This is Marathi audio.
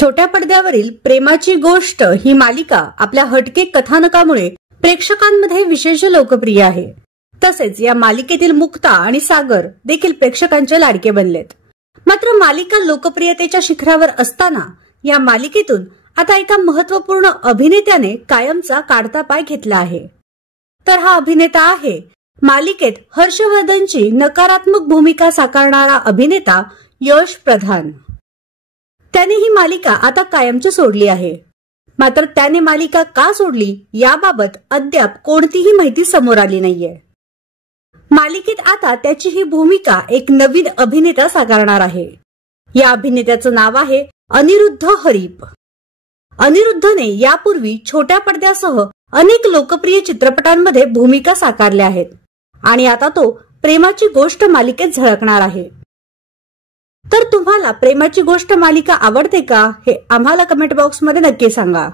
छोट्या पडद्यावरील प्रेमाची गोष्ट ही मालिका आपल्या हटके कथानकामुळे प्रेक्षकांमध्ये विशेष लोकप्रिय आहे. तसेच या मालिकेतील मुक्ता आणि सागर देखील प्रेक्षकांचे लाडके बनलेत. मात्र मालिका लोकप्रियतेच्या शिखरावर असताना या मालिकेतून आता एका महत्त्वपूर्ण अभिनेत्याने कायमचा काढता पाय घेतला आहे. तर हा अभिनेता आहे मालिकेत हर्षवर्धनची नकारात्मक भूमिका साकारणारा अभिनेता यश प्रधान. त्याने ही मालिका आता कायमची सोडली आहे. मात्र त्याने मालिका का सोडली याबाबत अद्याप कोणतीही माहिती समोर आली नाहीये. मालिकेत आता त्याची ही भूमिका एक नवीन अभिनेता साकारणार आहे. या अभिनेत्याचं नाव आहे अनिरुद्ध हरीप. अनिरुद्धने यापूर्वी छोट्या पडद्यासह अनेक लोकप्रिय चित्रपटांमध्ये भूमिका साकारल्या आहेत आणि आता तो प्रेमाची गोष्ट मालिकेत झळकणार आहे. तर तुम्हाला प्रेमाची गोष्ट मालिका आवडते का हे आम्हाला कमेंट बॉक्समध्ये नक्की सांगा.